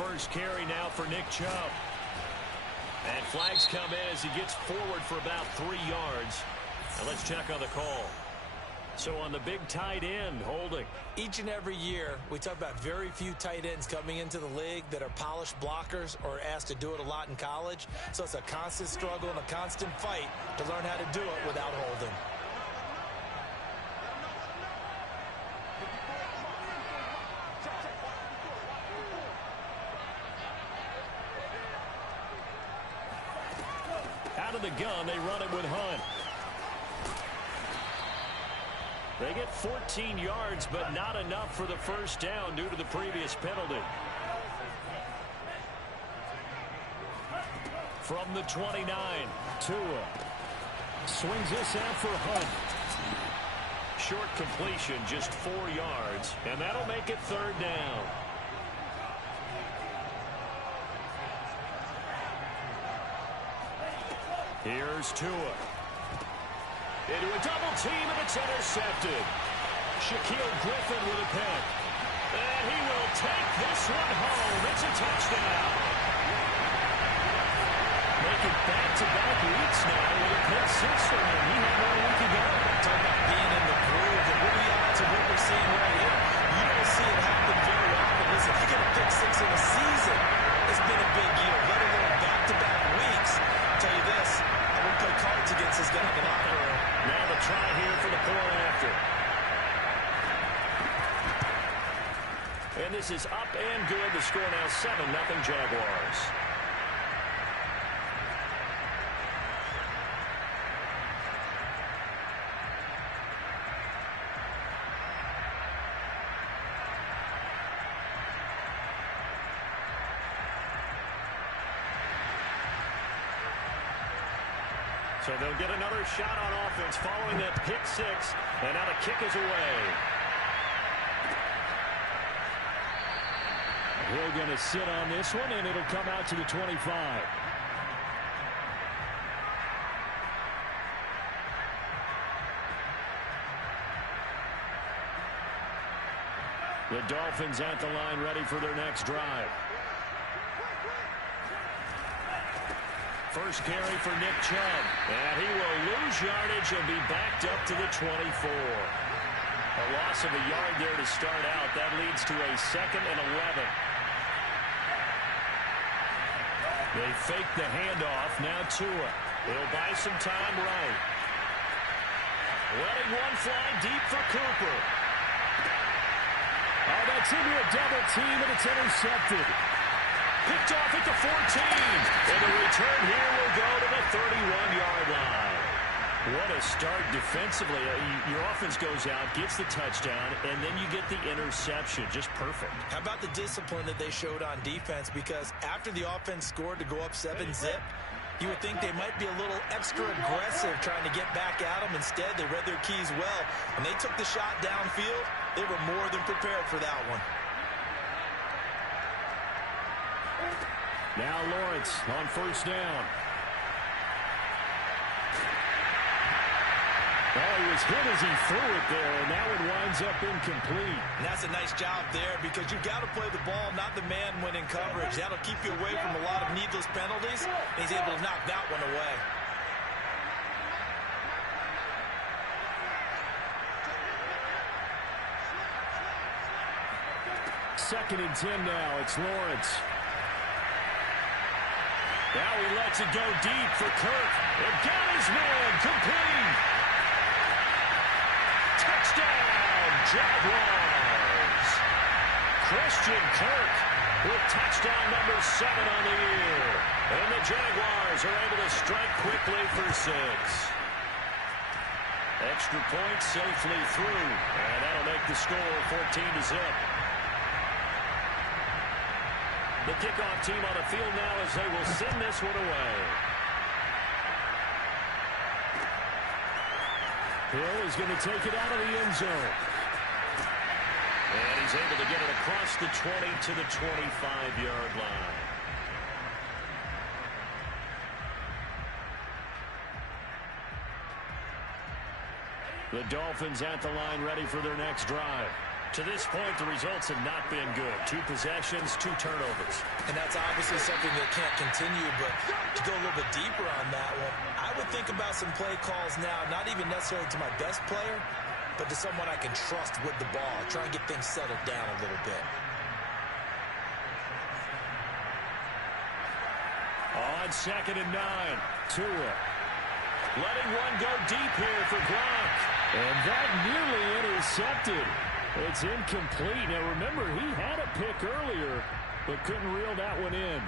first carry now for Nick Chubb. And flags come in as he gets forward for about 3 yards. And let's check on the call. So on the big tight end, holding. Each and every year, we talk about very few tight ends coming into the league that are polished blockers or asked to do it a lot in college. So it's a constant struggle and a constant fight to learn how to do it without holding. Out of the gun, they run it with Hunt. They get 14 yards, but not enough for the first down due to the previous penalty. From the 29, Tua swings this out for Hunt. Short completion, just 4 yards, and that'll make it 3rd down. Here's Tua. Into a double team, and it's intercepted. Shaquille Griffin with a pick. And he will take this one home. It's a touchdown. Making back-to-back weeks now with a pick 6 for him. He had 1 week ago. Talk about being in the groove. And what are the odds of what we're seeing right here? You don't see it happen very often. Listen, if you get a pick 6 in a season, it's been a big year. Let alone back-to-back weeks. I'll tell you this, I would play cards against this guy in the locker room. Now the try here for the point after. And this is up and good. The score now 7-0 Jaguars. So they'll get another shot on offense following that pick 6. And now the kick is away. We're going to sit on this one, and it'll come out to the 25. The Dolphins at the line ready for their next drive. First carry for Nick Chubb. And he will lose yardage and be backed up to the 24. A loss of a yard there to start out. That leads to a 2nd and 11. They fake the handoff. Now Tua. He'll buy some time right. Letting one fly deep for Cooper. Oh, that's into a double team, and it's intercepted. Picked off at the 14. And the return here will go to the 31-yard line. What a start defensively. Your offense goes out, gets the touchdown, and then you get the interception. Just perfect. How about the discipline that they showed on defense? Because after the offense scored to go up 7-zip, you would think they might be a little extra aggressive trying to get back at them. Instead, they read their keys well. When they took the shot downfield, they were more than prepared for that one. Now Lawrence on first down. Oh, he was hit as he threw it there, and that one winds up incomplete. And that's a nice job there because you've got to play the ball, not the man when in coverage. That'll keep you away from a lot of needless penalties, and he's able to knock that one away. Second and 10 now. It's Lawrence. Now he lets it go deep for Kirk. And got his man complete. Touchdown, Jaguars. Christian Kirk with touchdown number 7 on the year. And the Jaguars are able to strike quickly for 6. Extra point safely through. And that'll make the score 14-0. The kickoff team on the field now as they will send this one away. Hill is going to take it out of the end zone. And he's able to get it across the 20 to the 25-yard line. The Dolphins at the line ready for their next drive. To this point, the results have not been good. 2 possessions, 2 turnovers. And that's obviously something that can't continue, but to go a little bit deeper on that one, I would think about some play calls now, not even necessarily to my best player, but to someone I can trust with the ball. Try and get things settled down a little bit. On 2nd and 9, Tua. Letting one go deep here for Gronk. And that nearly intercepted. It's incomplete. Now, remember, he had a pick earlier, but couldn't reel that one in.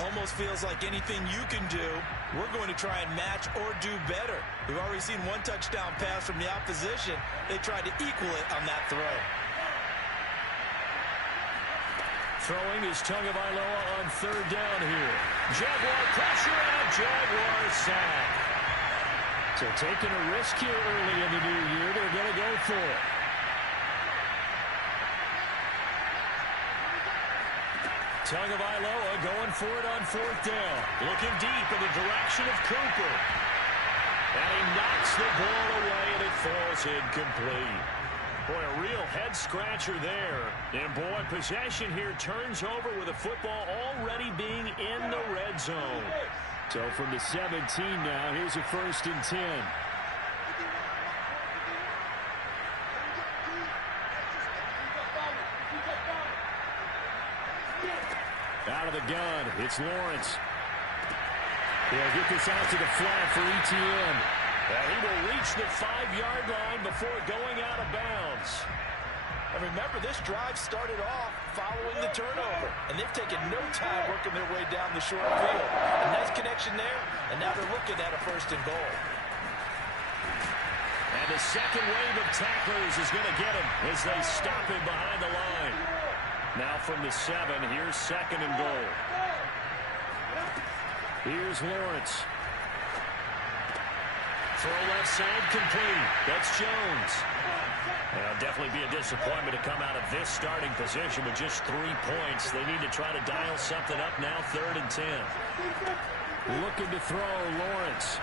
Almost feels like anything you can do, we're going to try and match or do better. We've already seen 1 touchdown pass from the opposition. They tried to equal it on that throw. Throwing is Tagovailoa on 3rd down here. Jaguar pressure and a Jaguar sack. So taking a risk here early in the new year, they're going to go for it. Tagovailoa going for it on 4th down. Looking deep in the direction of Cooper. And he knocks the ball away, and it falls incomplete. Boy, a real head-scratcher there. And, boy, possession here turns over with the football already being in the red zone. So from the 17 now, here's a 1st and 10. Out of the gun, it's Lawrence. He'll get this out to the flat for ETN. And he will reach the 5-yard line before going out of bounds. And remember, this drive started off following the turnover. And they've taken no time working their way down the short field. A nice connection there, and now they're looking at a 1st and goal. And the second wave of tacklers is going to get him as they stop him behind the line. Now from the 7, here's 2nd and goal. Here's Lawrence. Throw left side complete. That's Jones. It'll definitely be a disappointment to come out of this starting position with just 3 points. They need to try to dial something up now, 3rd and 10. Looking to throw, Lawrence.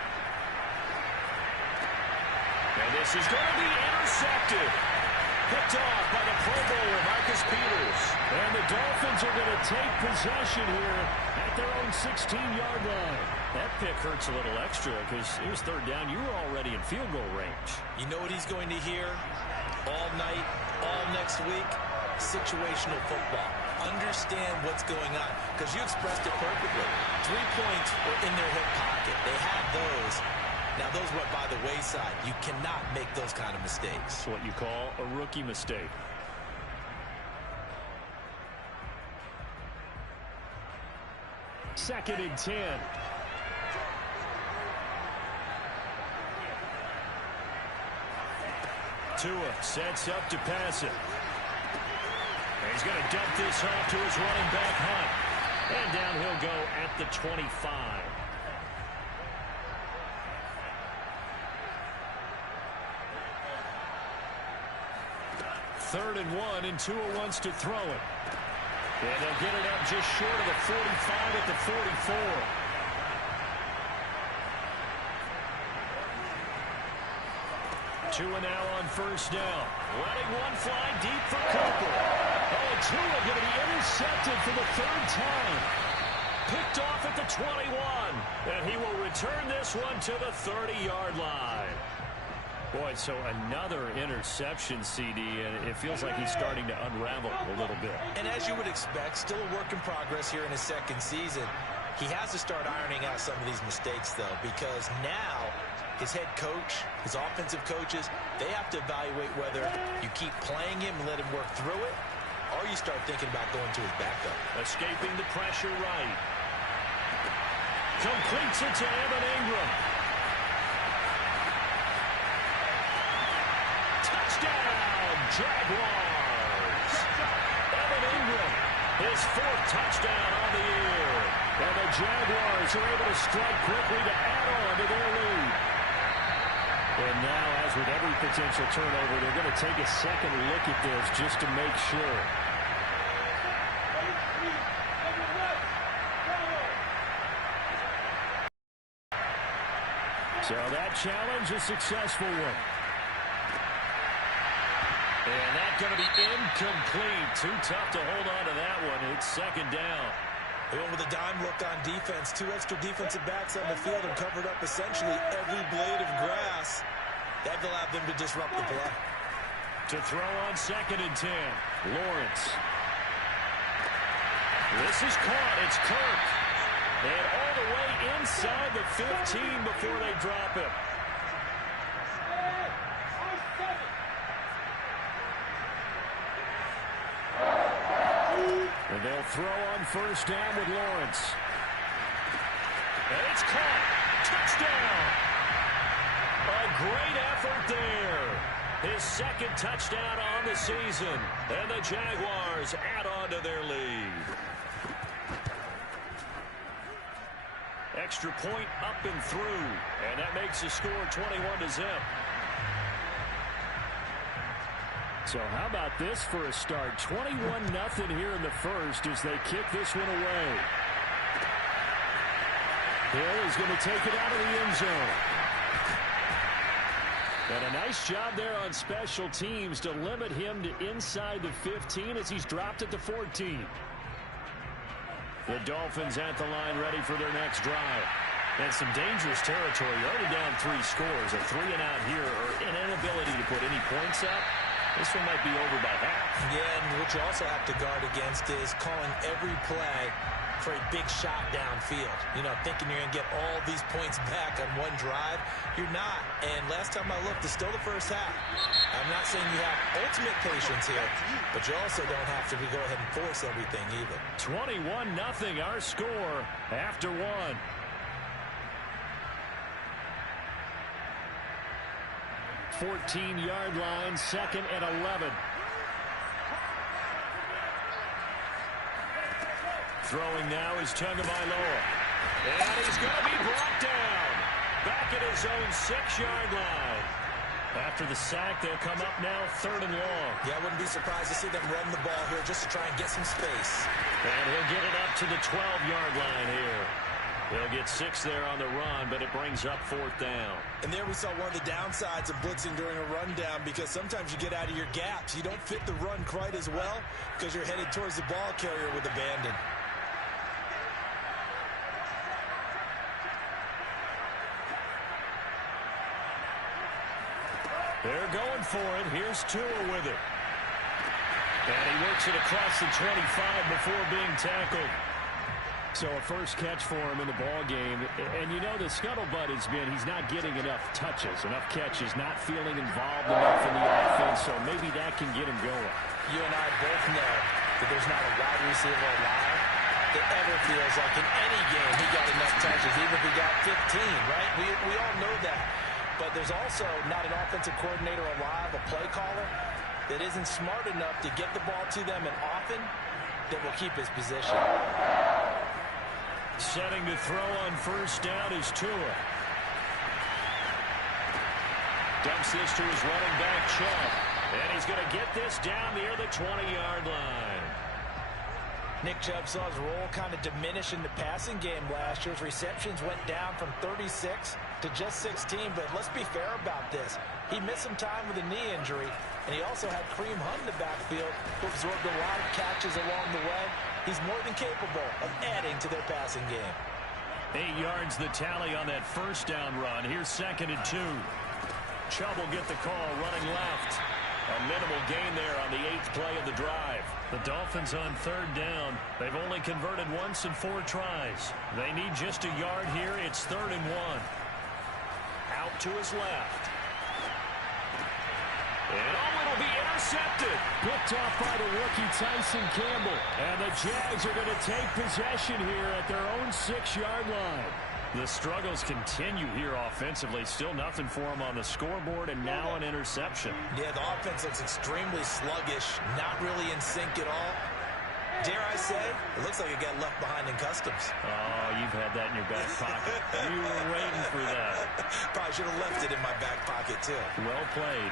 And this is going to be intercepted. Picked off by the Pro Bowler, Marcus Peters. And the Dolphins are going to take possession here at their own 16-yard line. That pick hurts a little extra because it was 3rd down. You were already in field goal range. You know what he's going to hear all night, all next week? Situational football. Understand what's going on, because you expressed it perfectly. 3 points were in their hip pocket. They had those. Now, those went by the wayside. You cannot make those kind of mistakes. It's what you call a rookie mistake. Second and 10. Tua sets up to pass it. And he's going to dump this off to his running back, Hunt. And down he'll go at the 25. Third and 1, and Tua wants to throw it. And they'll get it up just short of the 45 at the 44. Tua now on 1st down. Letting one fly deep for Cooper. Oh, and Tua going to be intercepted for the 3rd time. Picked off at the 21. And he will return this one to the 30-yard line. Boy, so another interception, CD, and it feels like he's starting to unravel a little bit. And as you would expect, still a work in progress here in his 2nd season. He has to start ironing out some of these mistakes, though, because now his head coach, his offensive coaches, they have to evaluate whether you keep playing him and let him work through it, or you start thinking about going to his backup. Escaping the pressure right. Completes it to Evan Ingram. Touchdown, Jaguars! Evan Ingram, his 4th touchdown on the year. And the Jaguars are able to strike quickly to add on to their lead. And now, as with every potential turnover, they're going to take a second look at this just to make sure. So that challenge, a successful one. And that's going to be incomplete. Too tough to hold on to that one. It's second down. They went with a dime look on defense. 2 extra defensive backs on the field and covered up essentially every blade of grass. That allowed them to disrupt the play. To throw on 2nd and 10. Lawrence. This is caught. It's Kirk. And all the way inside the 15 before they drop him. And they'll throw on 1st down with Lawrence. And it's caught. Touchdown. A great effort there. His 2nd touchdown on the season. And the Jaguars add on to their lead. Extra point up and through. And that makes the score 21-0. So how about this for a start? 21-0 here in the first as they kick this one away. Hill is going to take it out of the end zone. And a nice job there on special teams to limit him to inside the 15 as he's dropped at the 14. The Dolphins at the line ready for their next drive. And some dangerous territory. Already down 3 scores. A 3-and-out here or an inability to put any points up. This one might be over by half. Yeah, and what you also have to guard against is calling every play for a big shot downfield. You know, thinking you're going to get all these points back on one drive. You're not. And last time I looked, it's still the first half. I'm not saying you have ultimate patience here, but you also don't have to go ahead and force everything either. 21-0 our score after 1. 14-yard line, 2nd and 11. Throwing now is Tagovailoa. And he's going to be brought down. Back at his own 6-yard line. After the sack, they'll come up now 3rd and long. Yeah, I wouldn't be surprised to see them run the ball here just to try and get some space. And he'll get it up to the 12-yard line here. They'll get 6 there on the run, but it brings up 4th down. And there we saw one of the downsides of blitzing during a rundown because sometimes you get out of your gaps. You don't fit the run quite as well because you're headed towards the ball carrier with abandon. They're going for it. Here's Tua with it. And he works it across the 25 before being tackled. So a first catch for him in the ball game. And you know the scuttlebutt has been he's not getting enough touches, enough catches, not feeling involved enough in the offense. So maybe that can get him going. You and I both know that there's not a wide receiver alive that ever feels like in any game he got enough touches, even if he got 15, right? We all know that. But there's also not an offensive coordinator alive, a play caller, that isn't smart enough to get the ball to them and often that will keep his position. Setting to throw on 1st down is Tua. Dumps this to his running back, Chubb. And he's going to get this down near the 20-yard line. Nick Chubb saw his role kind of diminish in the passing game last year. His receptions went down from 36 to just 16, but let's be fair about this. He missed some time with a knee injury, and he also had Kareem Hunt in the backfield, who absorbed a lot of catches along the way. He's more than capable of adding to their passing game. 8 yards the tally on that 1st down run. Here's 2nd and 2. Chubb will get the call running left. A minimal gain there on the 8th play of the drive. The Dolphins on 3rd down. They've only converted once in 4 tries. They need just a yard here. It's 3rd and 1. Out to his left. And it'll be intercepted. Picked off by the rookie Tyson Campbell. And the Jags are going to take possession here at their own 6-yard line. The struggles continue here offensively. Still nothing for them on the scoreboard, and now an interception. Yeah, the offense looks extremely sluggish, not really in sync at all. Dare I say, it looks like it got left behind in customs. Oh, you've had that in your back pocket. You were waiting for that. Probably should have left it in my back pocket, too. Well played.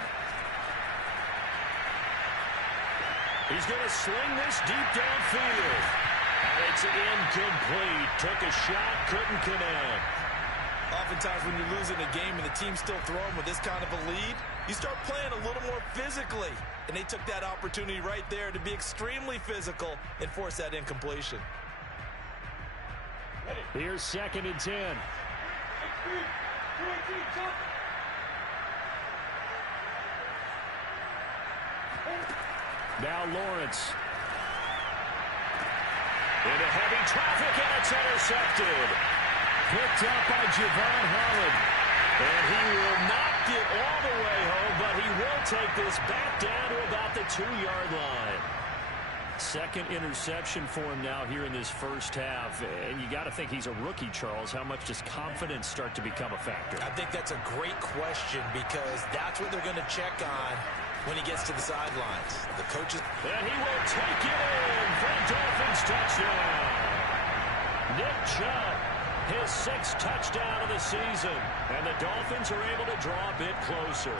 He's going to sling this deep downfield. And it's incomplete. Took a shot, couldn't connect. Oftentimes when you're losing a game and the team's still throwing with this kind of a lead, you start playing a little more physically. And they took that opportunity right there to be extremely physical and force that incompletion. Here's 2nd and 10. Now Lawrence. Into heavy traffic, and it's intercepted. Picked up by Javon Holland. And he will not get all the way home, but he will take this back down to about the 2-yard line. 2nd interception for him now here in this first half. And you got to think he's a rookie, Charles. How much does confidence start to become a factor? I think that's a great question because that's what they're going to check on when he gets to the sidelines. The coaches. And he will take it in for a Dolphins touchdown. Nick Chubb, his 6th touchdown of the season. And the Dolphins are able to draw a bit closer.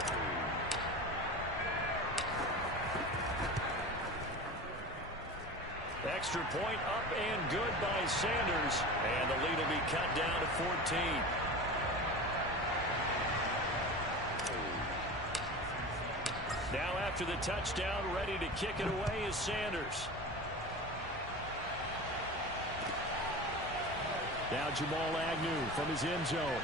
Extra point up and good by Sanders. And the lead will be cut down to 14. Now after the touchdown, ready to kick it away is Sanders. Now Jamal Agnew from his end zone.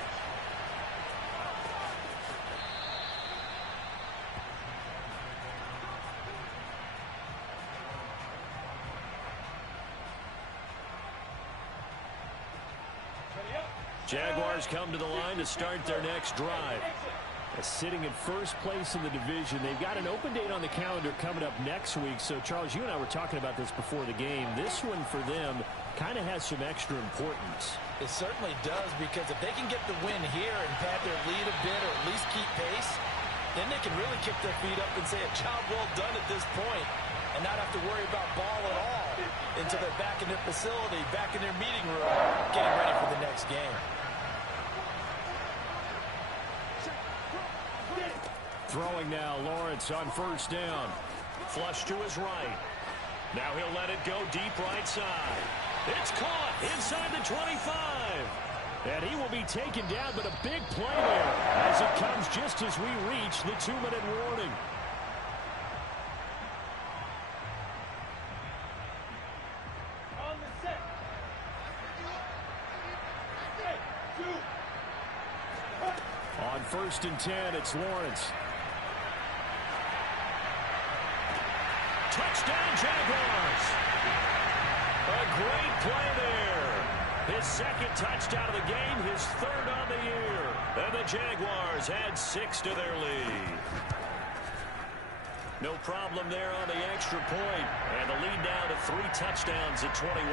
Jaguars come to the line to start their next drive. Sitting in first place in the division. They've got an open date on the calendar coming up next week. So, Charles, you and I were talking about this before the game. This one for them kind of has some extra importance. It certainly does, because if they can get the win here and pad their lead a bit or at least keep pace, then they can really kick their feet up and say a job well done at this point and not have to worry about ball at all until they're back in their facility, back in their meeting room, getting ready for the next game. Throwing now, Lawrence on first down. Flush to his right. Now he'll let it go deep right side. It's caught inside the 25. And he will be taken down, but a big play there as it comes just as we reach the 2-minute warning. On 1st and 10, it's Lawrence. Touchdown, Jaguars. A great play there. His 2nd touchdown of the game, his 3rd on the year. And the Jaguars add 6 to their lead. No problem there on the extra point. And the lead down to 3 touchdowns at 21.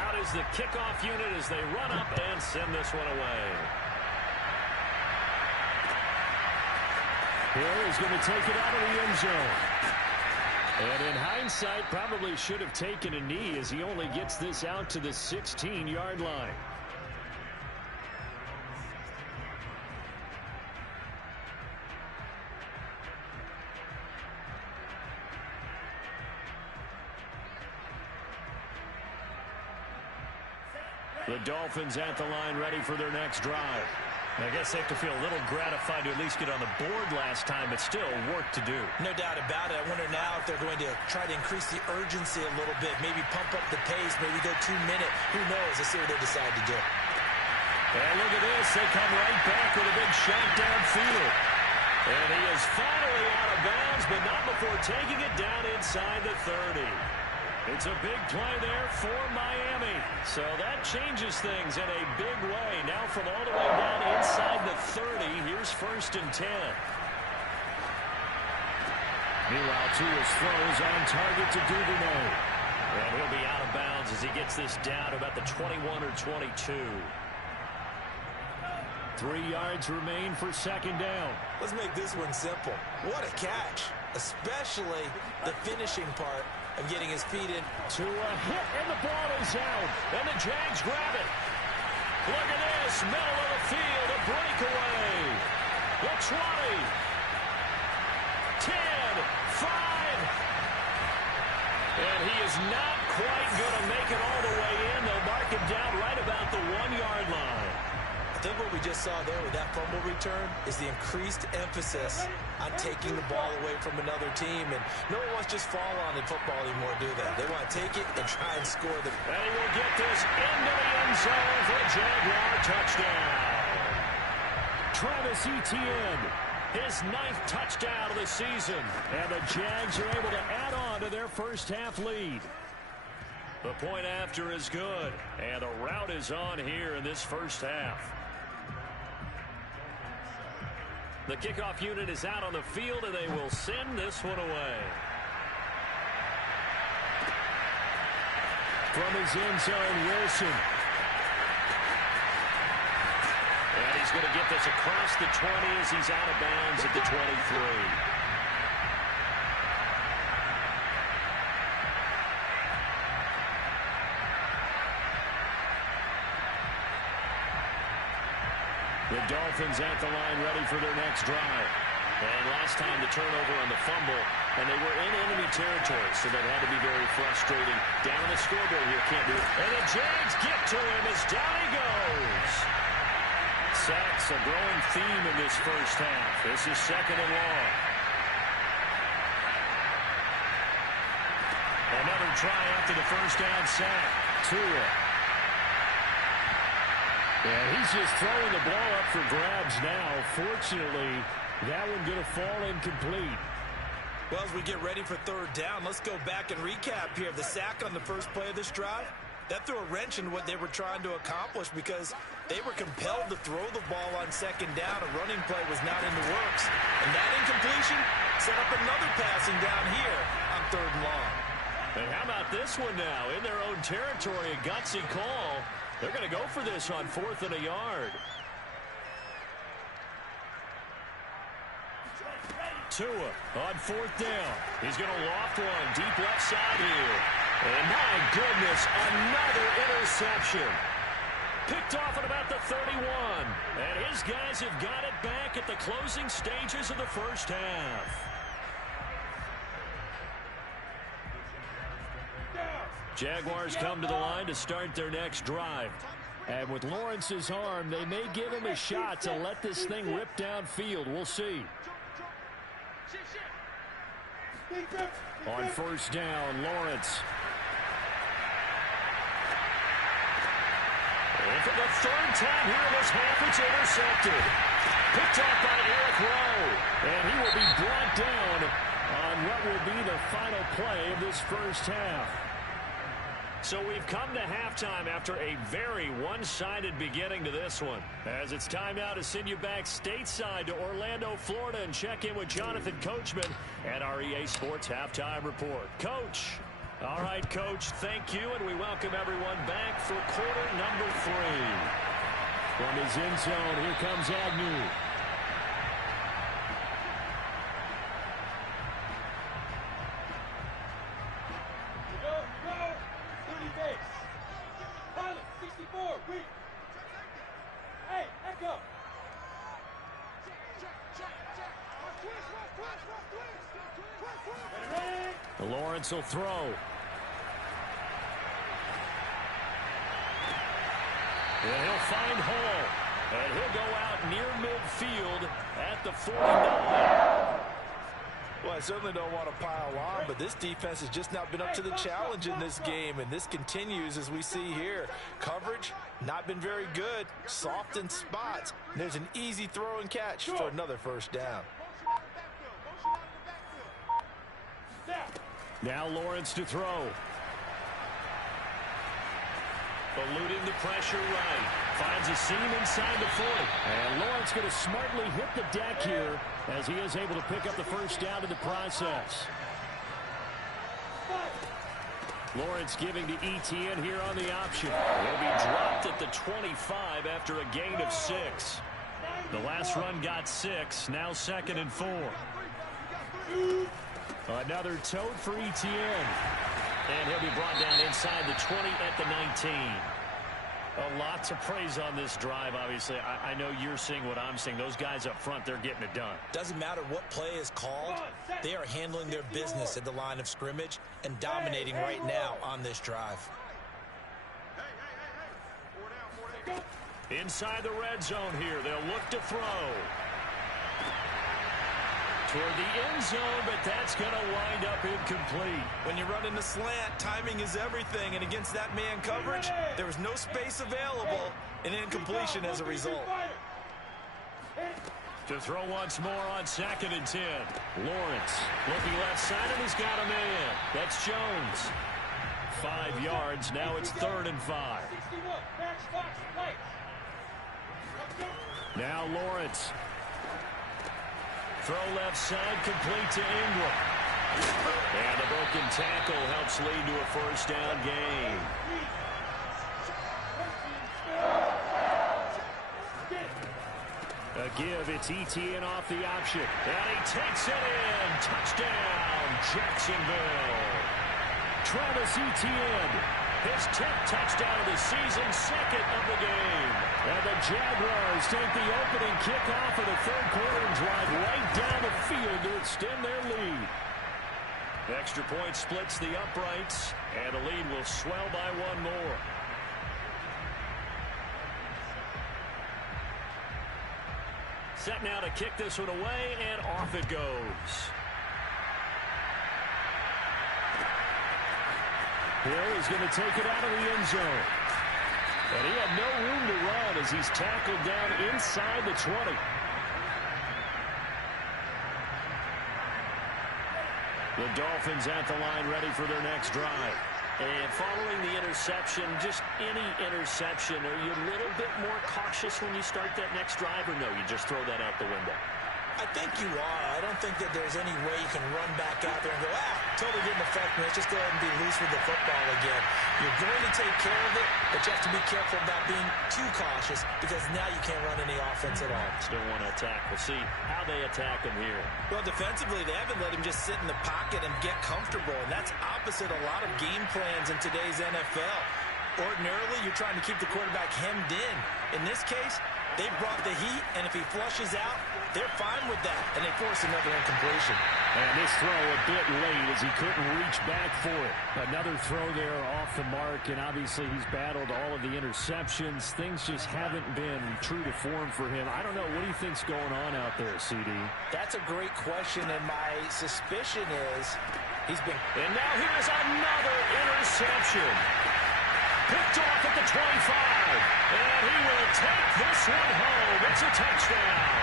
Out is the kickoff unit as they run up and send this one away. Hill is going to take it out of the end zone. And in hindsight, probably should have taken a knee as he only gets this out to the 16-yard line. The Dolphins at the line ready for their next drive. I guess they have to feel a little gratified to at least get on the board last time, but still work to do. No doubt about it. I wonder now if they're going to try to increase the urgency a little bit, maybe pump up the pace, maybe go 2-minute. Who knows? Let's see what they decide to do. And look at this. They come right back with a big shot downfield. And he is finally out of bounds, but not before taking it down inside the 30. It's a big play there for Miami. So that changes things in a big way. Now from all the way down inside the 30, here's 1st and 10. Meanwhile, Tua's throws on target to Duvernay. And he'll be out of bounds as he gets this down to about the 21 or 22. 3 yards remain for 2nd down. Let's make this one simple. What a catch, especially the finishing part of getting his feet in. To a hit, and the ball is out. And the Jags grab it. Look at this, middle of the field, a breakaway. The 20, 10, 5. And he is not quite going to make it all the way in. They'll mark him down right about the 1-yard line. I think what we just saw there with that fumble return is the increased emphasis on taking the ball away from another team. And no one wants to just fall on in football anymore, do they? They want to take it and try and score them. And he will get this into the end zone for a Jaguar touchdown. Travis Etienne, his 9th touchdown of the season. And the Jags are able to add on to their first half lead. The point after is good. And the route is on here in this first half. The kickoff unit is out on the field, and they will send this one away. From his end zone, Wilson. And he's going to get this across the 20 as he's out of bounds at the 23. The Dolphins at the line ready for their next drive. And last time the turnover on the fumble, and they were in enemy territory, so that had to be very frustrating. Down on the scoreboard here, can't do it. And the Jags get to him as down he goes. Sacks a growing theme in this first half. This is 2nd and long. Another try after the first down sack. Tua. And he's just throwing the ball up for grabs now. Fortunately, that one going to fall incomplete. Well, as we get ready for 3rd down, let's go back and recap here. The sack on the first play of this drive, that threw a wrench in what they were trying to accomplish because they were compelled to throw the ball on 2nd down. A running play was not in the works. And that incompletion set up another passing down here on 3rd and long. And how about this one now? In their own territory, a gutsy call. They're going to go for this on 4th and a yard. Tua on 4th down. He's going to loft one deep left side here. And my goodness, another interception. Picked off at about the 31. And his guys have got it back at the closing stages of the first half. Jaguars come to the line to start their next drive. And with Lawrence's arm, they may give him a shot to let this thing rip downfield. We'll see. On 1st down, Lawrence. And for the 3rd time here in this half, it's intercepted. Picked off by Eric Rowe. And he will be brought down on what will be the final play of this first half. So we've come to halftime after a very one-sided beginning to this one. As it's time now to send you back stateside to Orlando, Florida, and check in with Jonathan Coachman at our EA Sports Halftime Report. Coach. All right, Coach, thank you, and we welcome everyone back for quarter number 3. From his end zone, here comes Agnew. Lawrence will throw. And he'll find Hall. And he'll go out near midfield at the 49. Well, I certainly don't want to pile on, but this defense has just not been up to the challenge in this game, and this continues as we see here. Coverage, not been very good, soft in spots. And there's an easy throw and catch for another first down. Now Lawrence to throw. Eluding the pressure right. Finds a seam inside the 40. And Lawrence going to smartly hit the deck here as he is able to pick up the first down in the process. Lawrence giving to Etienne here on the option. Will be dropped at the 25 after a gain of 6. The last run got 6. Now 2nd and 4. Another tote for Etienne. And he'll be brought down inside the 20 at the 19. A lot to praise on this drive, obviously. I know you're seeing what I'm seeing. Those guys up front, they're getting it done. Doesn't matter what play is called. They are handling their business at the line of scrimmage and dominating right now on this drive. Inside the red zone here, they'll look to throw. Toward the end zone, but that's going to wind up incomplete. When you run in the slant, timing is everything, and against that man coverage, there was no space available, and incompletion as a result. To throw once more on 2nd and 10. Lawrence looking left side, and he's got a man. That's Jones. 5 yards, now it's 3rd and 5. Now Lawrence. Throw left side, complete to Ingram. And a broken tackle helps lead to a first down gain. A give, it's ETN off the option. And he takes it in. Touchdown, Jacksonville. Travis Etienne, his 10th touchdown of the season, 2nd of the game. And the Jaguars take the opening kickoff of the 3rd quarter and drive right down the field to extend their lead. Extra point splits the uprights, and the lead will swell by 1 more. Set now to kick this one away, and off it goes. Hill is going to take it out of the end zone. And he had no room to run as he's tackled down inside the 20. The Dolphins at the line ready for their next drive. And following the interception, just any interception, are you a little bit more cautious when you start that next drive, or no, you just throw that out the window? I think you are. I don't think that there's any way you can run back out there and go, totally didn't affect me. Let's just go ahead and be loose with the football again. You're going to take care of it, but you have to be careful about being too cautious because now you can't run any offense at all. Still want to attack. We'll see how they attack him here. Well, defensively, they haven't let him just sit in the pocket and get comfortable, and that's opposite a lot of game plans in today's NFL. Ordinarily, you're trying to keep the quarterback hemmed in. In this case, they brought the heat, and if he flushes out, they're fine with that, and they force another incompletion. And this throw a bit late as he couldn't reach back for it. Another throw there off the mark, and obviously he's battled all of the interceptions. Things just haven't been true to form for him. I don't know. What do you think's going on out there, CD? That's a great question, and my suspicion is he's been... And now here's another interception. Picked off at the 25. And he will take this one home. It's a touchdown.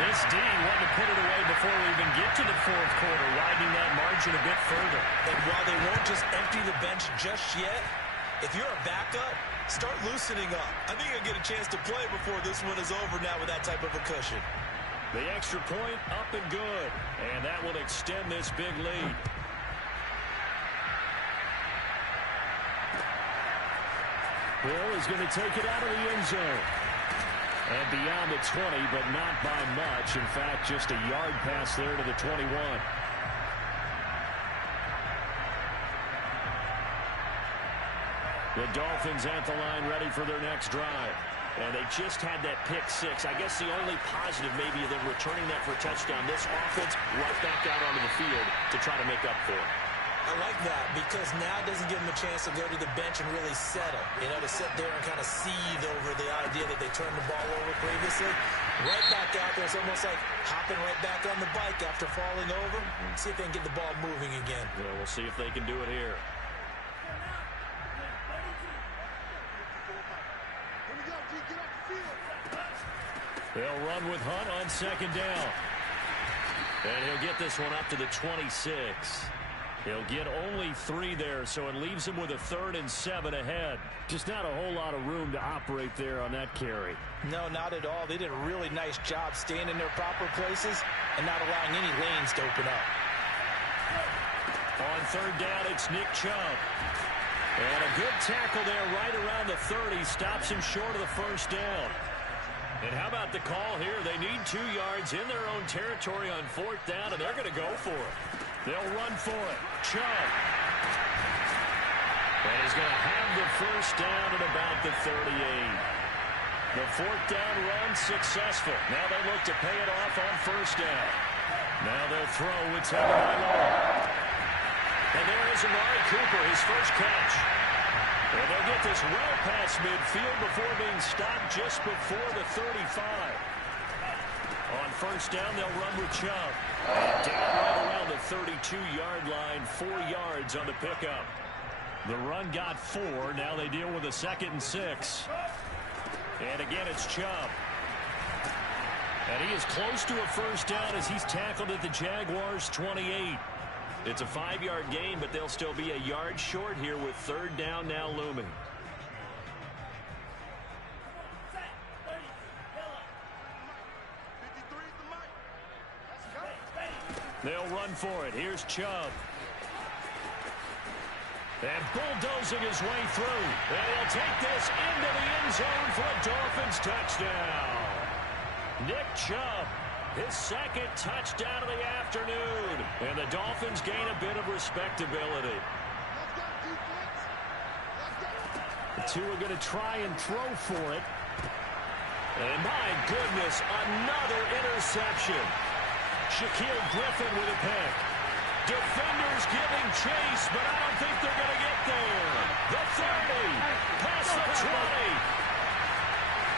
This D wanted to put it away before we even get to the 4th quarter, widening that margin a bit further. And while they won't just empty the bench just yet, if you're a backup, start loosening up. I think you'll get a chance to play before this one is over now with that type of a cushion. The extra point up and good. And that will extend this big lead. Hill is going to take it out of the end zone. And beyond the 20, but not by much. In fact, just a yard pass there to the 21. The Dolphins at the line ready for their next drive. And they just had that pick 6. I guess the only positive maybe of them returning that for a touchdown. This offense right back out onto the field to try to make up for it. I like that because now it doesn't give them a chance to go to the bench and really settle. You know, to sit there and kind of seethe over the idea that they turned the ball over previously. Right back out there, it's almost like hopping right back on the bike after falling over. See if they can get the ball moving again. Yeah, we'll see if they can do it here. They'll run with Hunt on 2nd down. And he'll get this one up to the 26. He'll get only 3 there, so it leaves him with a 3rd and 7 ahead. Just not a whole lot of room to operate there on that carry. No, not at all. They did a really nice job staying in their proper places and not allowing any lanes to open up. On 3rd down, it's Nick Chubb. And a good tackle there right around the 30. Stops him short of the first down. And how about the call here? They need 2 yards in their own territory on 4th down, and they're going to go for it. They'll run for it. Chubb. And he's going to have the first down at about the 38. The fourth down run successful. Now they look to pay it off on first down. Now they'll throw. It's headed by Long. And there is Amari Cooper, his first catch. And they'll get this well past midfield before being stopped just before the 35. On first down, they'll run with Chubb. And down right around the 32-yard line, 4 yards on the pickup. The run got 4. Now they deal with a 2nd and 6. And again, it's Chubb. And he is close to a first down as he's tackled at the Jaguars' 28. It's a 5-yard gain, but they'll still be a yard short here with third down now looming. They'll run for it. Here's Chubb. And bulldozing his way through. And he'll take this into the end zone for a Dolphins touchdown. Nick Chubb, his second touchdown of the afternoon. And the Dolphins gain a bit of respectability. The two are going to try and throw for it. And my goodness, another interception. Shaquille Griffin with a pick. Defenders giving chase, but I don't think they're going to get there. The 30, past the 20.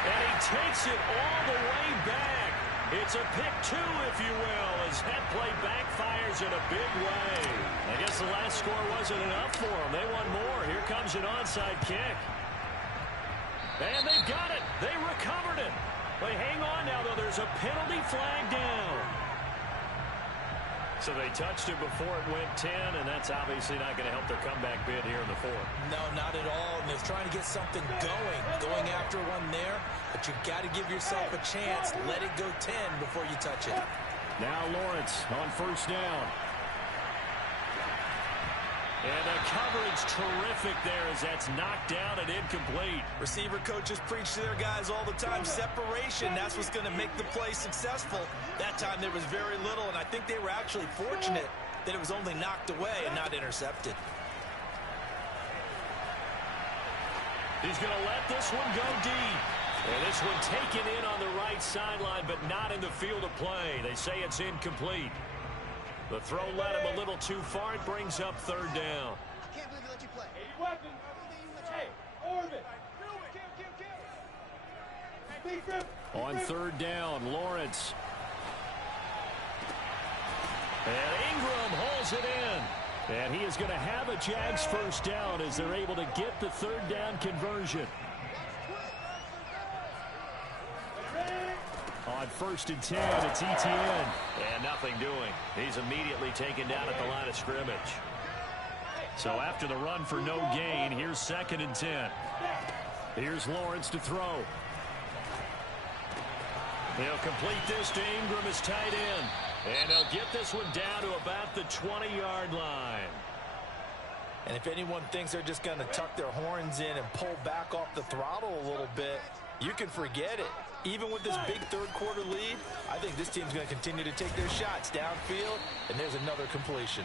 And he takes it all the way back. It's a pick 2, if you will, as that play backfires in a big way. I guess the last score wasn't enough for them. They want more. Here comes an onside kick. And they've got it. They recovered it. But hang on now, though. There's a penalty flag down. So they touched it before it went 10, and that's obviously not going to help their comeback bid here in the fourth. No, not at all. And they're trying to get something going after one there. But you've got to give yourself a chance. Let it go 10 before you touch it. Now Lawrence on first down. And the coverage terrific there as that's knocked down and incomplete. Receiver coaches preach to their guys all the time. Separation, that's what's going to make the play successful. That time there was very little, and I think they were actually fortunate that it was only knocked away and not intercepted. He's going to let this one go deep. And this one taken in on the right sideline, but not in the field of play. They say it's incomplete. The throw led him a little too far. It brings up third down. I can't believe they let you play. Hey, Orbit. On third down, Lawrence. And Ingram holds it in. And he is going to have a Jags first down as they're able to get the third down conversion. On first and 10, it's ETN. And nothing doing. He's immediately taken down at the line of scrimmage. So after the run for no gain, here's 2nd and 10. Here's Lawrence to throw. He'll complete this to Ingram as tight end. And he'll get this one down to about the 20-yard line. And if anyone thinks they're just going to tuck their horns in and pull back off the throttle a little bit, you can forget it. Even with this big third-quarter lead, I think this team's going to continue to take their shots downfield, and there's another completion.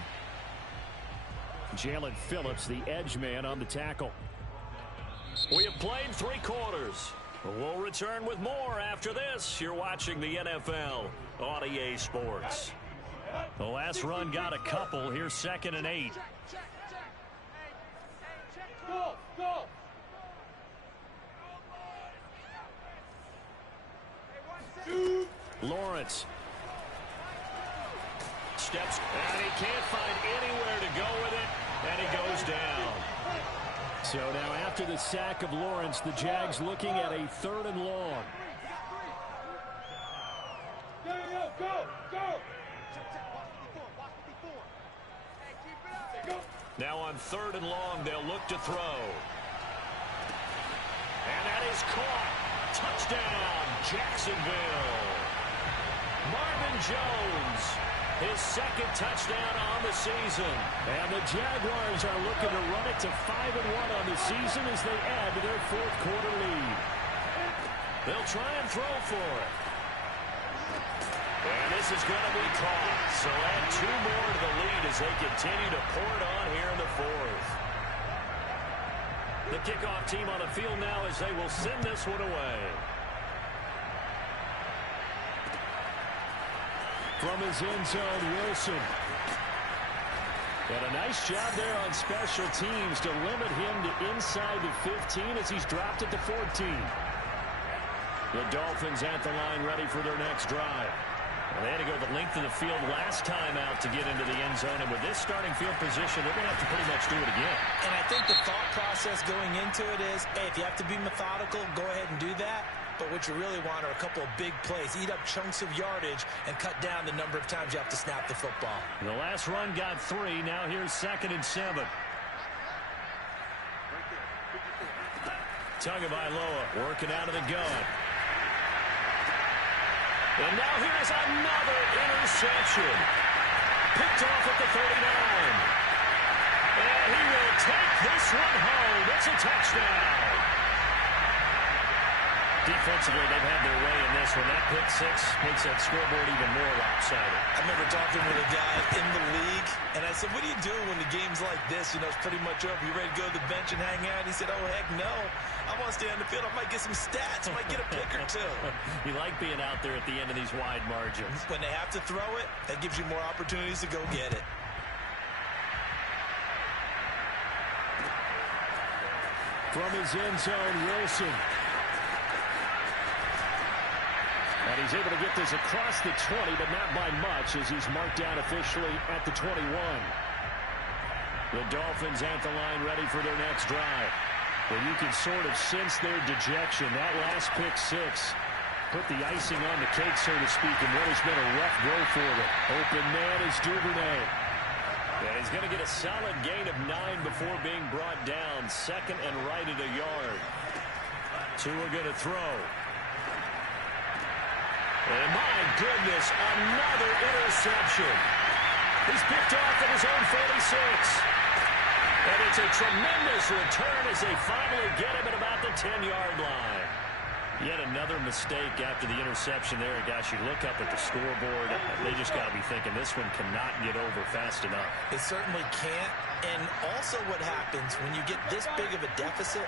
Jalen Phillips, the edge man on the tackle. We have played 3 quarters. We'll return with more after this. You're watching the NFL on EA Sports. The last run got a couple. Here's 2nd and 8. Go. Lawrence steps, and he can't find anywhere to go with it, and he goes down. So now after the sack of Lawrence, the Jags looking at a 3rd and long. Now on 3rd and long, they'll look to throw. And that is caught. Touchdown, Jacksonville. Marvin Jones, his 2nd touchdown on the season. And the Jaguars are looking to run it to 5-1 on the season as they add to their 4th-quarter lead. They'll try and throw for it. And this is going to be caught. So add 2 more to the lead as they continue to pour it on here in the 4th. The kickoff team on the field now as they will send this one away. From his end zone, Wilson. And a nice job there on special teams to limit him to inside the 15 as he's dropped at the 14. The Dolphins at the line ready for their next drive. Well, they had to go the length of the field last time out to get into the end zone. And with this starting field position, they're going to have to pretty much do it again. And I think the thought process going into it is, hey, if you have to be methodical, go ahead and do that. But what you really want are a couple of big plays. Eat up chunks of yardage and cut down the number of times you have to snap the football. The last run got 3. Now here's 2nd and 7. Tagovailoa working out of the gun. And now here's another interception. Picked off at the 39. And he will take this one home. It's a touchdown. Defensively, they've had their way in this one. That pick 6 makes that scoreboard even more lopsided. I remember talking with a guy in the league, and I said, what are you doing when the game's like this? You know, it's pretty much over. You ready to go to the bench and hang out? He said, oh, heck no. I want to stay on the field. I might get some stats. I might get a pick or two. You like being out there at the end of these wide margins. When they have to throw it, that gives you more opportunities to go get it. From his end zone, Wilson. And he's able to get this across the 20, but not by much as he's marked down officially at the 21. The Dolphins at the line ready for their next drive. And you can sort of sense their dejection. That last pick 6 put the icing on the cake, so to speak, in what has been a rough go for them. Open man is Duvernay. And he's going to get a solid gain of 9 before being brought down. 2nd and right at a yard. 2 are going to throw. And my goodness, another interception. He's picked off at his own 46. And it's a tremendous return as they finally get him at about the 10-yard line. Yet another mistake after the interception there. Gosh, you look up at the scoreboard, they just got to be thinking this one cannot get over fast enough. It certainly can't. And also what happens when you get this big of a deficit,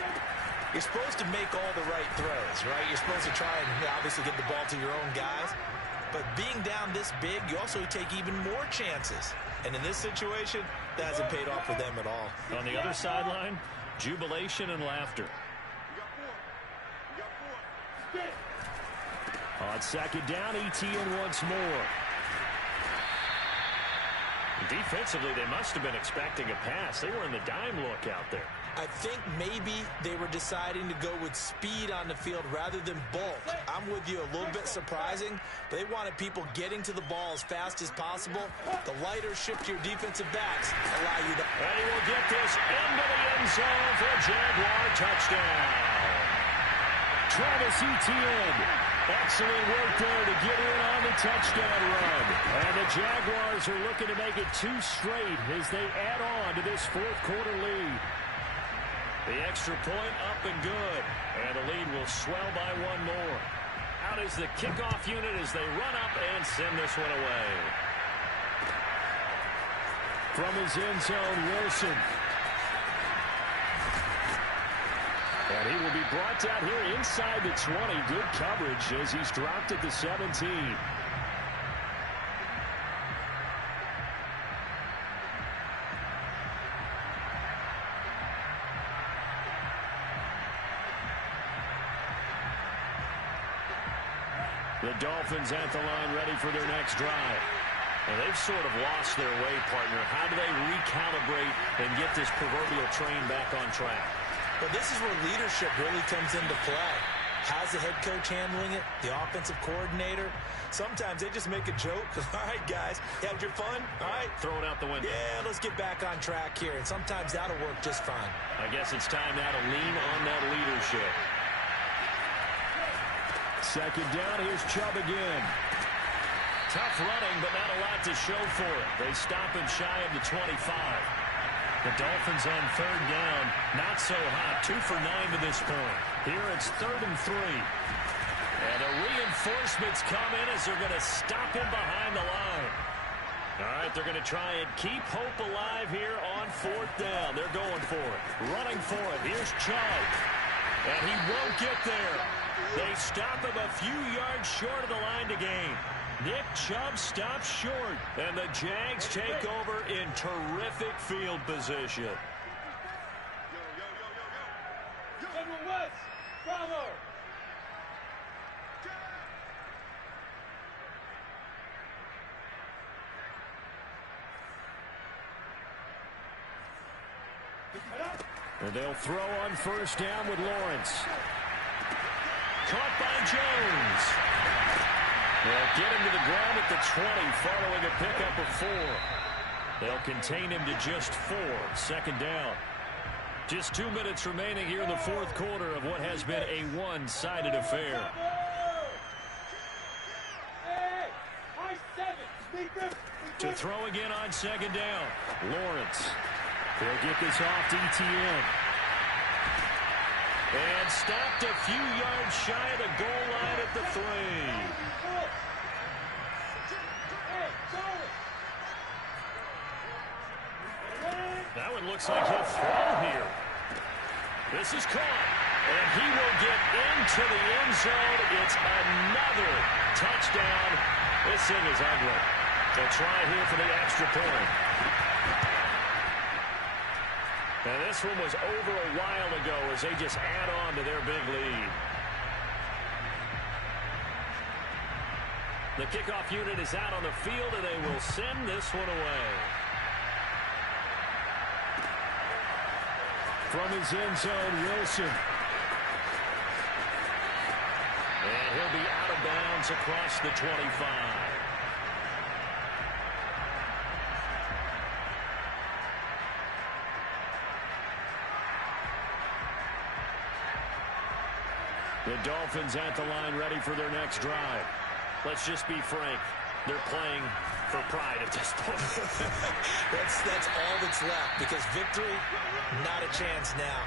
you're supposed to make all the right throws, right? You're supposed to try and obviously get the ball to your own guys. But being down this big, you also take even more chances. And in this situation, that hasn't paid off for them at all. On the other sideline, jubilation and laughter. On 2nd down, ETN once more. Defensively, they must have been expecting a pass. They were in the dime look out there. I think maybe they were deciding to go with speed on the field rather than bulk. I'm with you, a little bit surprising. They wanted people getting to the ball as fast as possible. The lighter shift to your defensive backs allow you to... And he will get this into the end zone for a Jaguar touchdown. Travis Etienne. Excellent work there to get in on the touchdown run. And the Jaguars are looking to make it 2 straight as they add on to this 4th quarter lead. The extra point up and good. And the lead will swell by 1 more. Out is the kickoff unit as they run up and send this one away. From his end zone, Wilson. And he will be brought down here inside the 20. Good coverage as he's dropped at the 17. The Dolphins at the line ready for their next drive. And they've sort of lost their way, partner. How do they recalibrate and get this proverbial train back on track? Well, this is where leadership really comes into play. How's the head coach handling it? The offensive coordinator? Sometimes they just make a joke. All right, guys, you had your fun? All right. Throw it out the window. Yeah, let's get back on track here. And sometimes that'll work just fine. I guess it's time now to lean on that leadership. 2nd down, here's Chubb again. Tough running, but not a lot to show for it. They stop him shy of the 25. The Dolphins on 3rd down, not so hot. 2 for 9 to this point. Here it's 3rd and 3. And the reinforcements come in as they're going to stop him behind the line. All right, they're going to try and keep hope alive here on 4th down. They're going for it. Running for it. Here's Chubb. And he won't get there. They stop him a few yards short of the line to gain. Nick Chubb stops short. And the Jags take over in terrific field position. General West, Bravo. And they'll throw on 1st down with Lawrence. Caught by Jones. They'll get him to the ground at the 20 following a pickup of 4. They'll contain him to just 4. 2nd down. Just 2 minutes remaining here in the 4th quarter of what has been a one-sided affair. To throw again on 2nd down. Lawrence. They'll get this off to ETN. And stopped a few yards shy of the goal line at the 3. That one looks like he'll throw here. This is caught. And he will get into the end zone. It's another touchdown. This thing is ugly. They'll try here for the extra point. And this one was over a while ago as they just add on to their big lead. The kickoff unit is out on the field, and they will send this one away. From his end zone, Wilson. And he'll be out of bounds across the 25. The Dolphins at the line ready for their next drive. Let's just be frank. They're playing for pride at this point. That's all that's left, because victory, not a chance now.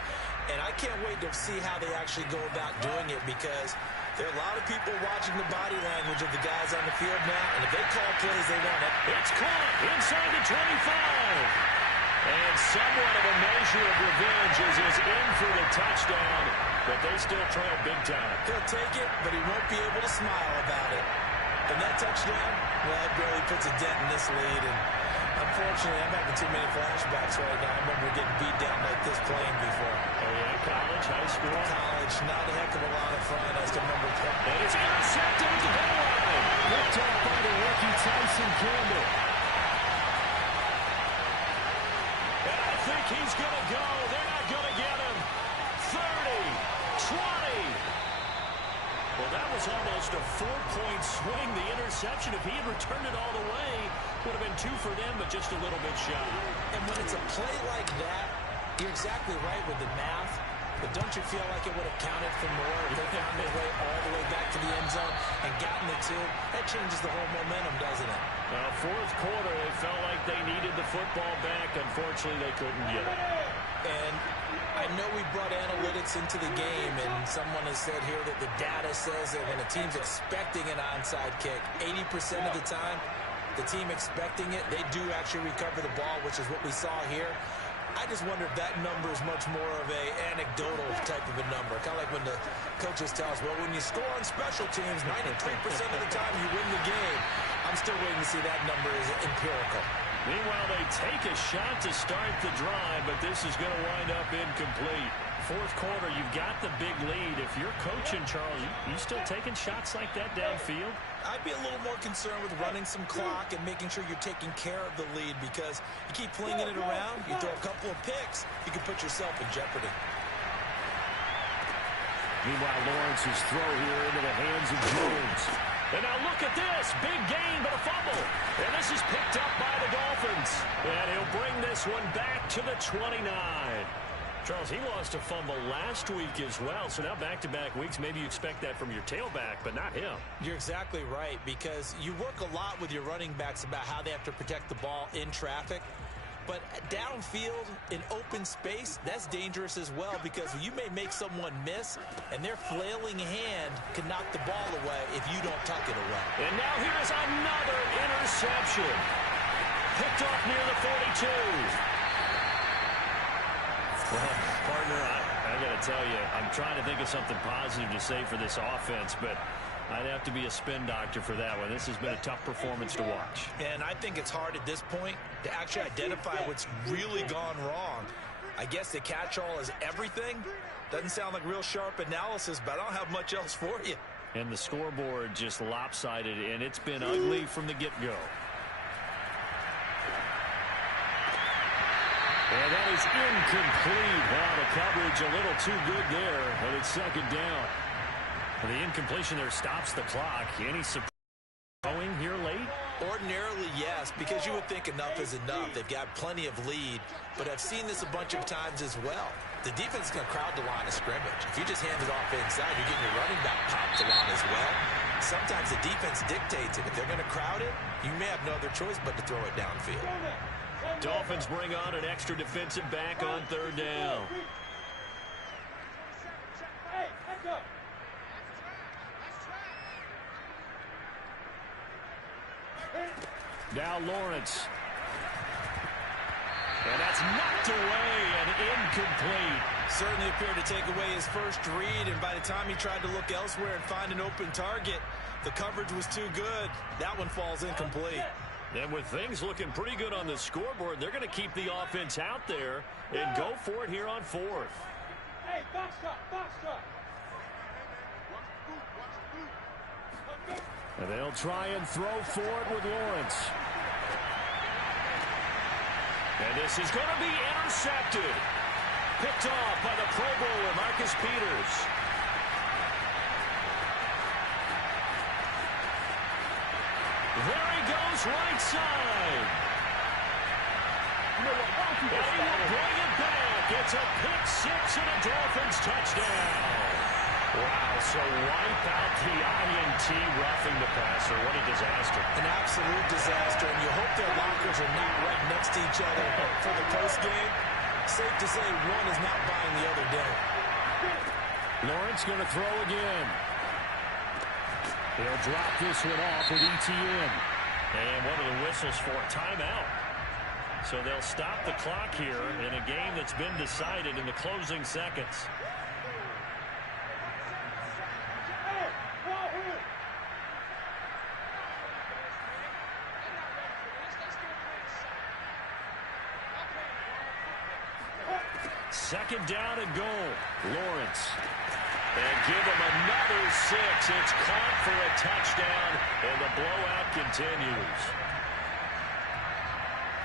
And I can't wait to see how they actually go about doing it, because there are a lot of people watching the body language of the guys on the field now, and if they call plays, they want it. It's caught inside the 25. And somewhat of a measure of revenge as is in for the touchdown, but they still trail big time. He'll take it, but he won't be able to smile about it. And that touchdown, well, it barely puts a dent in this lead. And unfortunately, I'm having too many flashbacks right now. I remember getting beat down like this playing before. Oh, yeah, college, high school? College, not a heck of a lot of fun as to remember playing. And it's intercepted at the goal line. Picked off by the rookie Tyson Campbell. And I think he's going to go. They're not going to get him. 30, 20. Well, that was almost a 4-point swing. The interception, if he had returned it all the way, would have been 2 for them, but just a little bit shy. And when it's a play like that, you're exactly right with the math. But don't you feel like it would have counted for more if they found their way all the way back to the end zone and gotten the 2? That changes the whole momentum, doesn't it? Well, 4th quarter, they felt like they needed the football back. Unfortunately, they couldn't get it. And I know we brought analytics into the game, and someone has said here that the data says that when a team's expecting an onside kick, 80% of the time, the team expecting it, they do actually recover the ball, which is what we saw here. I just wonder if that number is much more of a anecdotal type of a number. Kind of like when the coaches tell us, well, when you score on special teams, 93% of the time you win the game. I'm still waiting to see that number is empirical. Meanwhile, they take a shot to start the drive, but this is going to wind up incomplete. 4th quarter, you've got the big lead. If you're coaching, Charles, you still taking shots like that downfield? I'd be a little more concerned with running some clock and making sure you're taking care of the lead, because you keep flinging it around, you throw a couple of picks, you can put yourself in jeopardy. Meanwhile, Lawrence's throw here into the hands of Jones. And now look at this. Big gain, but a fumble. And this is picked up by the Dolphins. And he'll bring this one back to the 29. Charles, he lost a fumble last week as well, so now back-to-back weeks, maybe you expect that from your tailback, but not him. You're exactly right, because you work a lot with your running backs about how they have to protect the ball in traffic, but downfield, in open space, that's dangerous as well, because you may make someone miss, and their flailing hand can knock the ball away if you don't tuck it away. And now here is another interception. picked off near the 42. Well, partner, I got to tell you, I'm trying to think of something positive to say for this offense, but I'd have to be a spin doctor for that one. This has been a tough performance to watch. And I think it's hard at this point to actually identify what's really gone wrong. I guess the catch-all is everything. Doesn't sound like real sharp analysis, but I don't have much else for you. And the scoreboard just lopsided, and it's been ugly from the get-go. And that is incomplete. Wow, the coverage a little too good there, and it's second down. The incompletion there stops the clock. Any surprise going here late? Ordinarily, yes, because you would think enough is enough. They've got plenty of lead, but I've seen this a bunch of times as well. The defense is going to crowd the line of scrimmage. If you just hand it off inside, you're getting your running back popped a lot as well. Sometimes the defense dictates it. If they're going to crowd it, you may have no other choice but to throw it downfield. Dolphins bring on an extra defensive back on third down. Now Lawrence. And that's knocked away and incomplete. Certainly appeared to take away his first read, and by the time he tried to look elsewhere and find an open target, the coverage was too good. That one falls incomplete. And with things looking pretty good on the scoreboard, they're going to keep the offense out there and go for it here on fourth. Hey, box cut. And they'll try and throw for it with Lawrence. And this is going to be intercepted. Picked off by the Pro Bowler, Marcus Peters. There he goes, right side. And he will bring it back. It's a pick six and a Dolphins touchdown. Wow, so wipe out the INT roughing the passer. What a disaster. An absolute disaster, and you hope their lockers are not right next to each other for the postgame. Safe to say one is not buying the other down. Lawrence going to throw again. He'll drop this one off with ETN. And one of the whistles for a timeout. So they'll stop the clock here in a game that's been decided in the closing seconds. Second down and goal. Lawrence. And give him another 6. It's caught for a touchdown, and the blowout continues.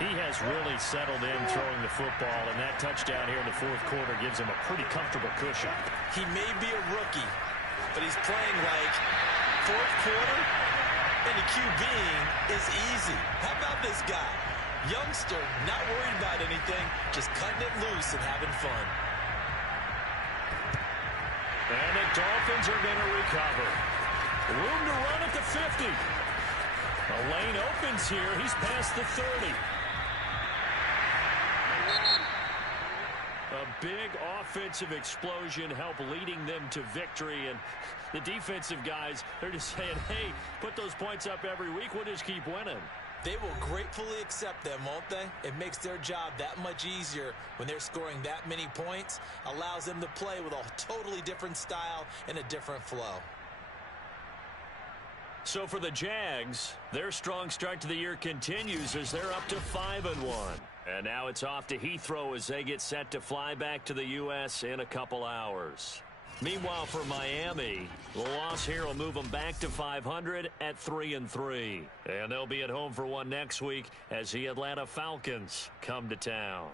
He has really settled in throwing the football, and that touchdown here in the fourth quarter gives him a pretty comfortable cushion. He may be a rookie, but he's playing like fourth quarter, and the QBing is easy. How about this guy? Youngster, not worried about anything, just cutting it loose and having fun. And the Dolphins are going to recover. Room to run at the 50. A lane opens here. He's past the 30. A big offensive explosion helped leading them to victory. And the defensive guys, they're just saying, hey, put those points up every week. We'll just keep winning. They will gratefully accept them, won't they? It makes their job that much easier when they're scoring that many points. Allows them to play with a totally different style and a different flow. So for the Jags, their strong start to the year continues as they're up to 5-1. And now it's off to Heathrow as they get set to fly back to the U.S. in a couple hours. Meanwhile, for Miami, the loss here will move them back to 500 at 3-3. And they'll be at home for one next week as the Atlanta Falcons come to town.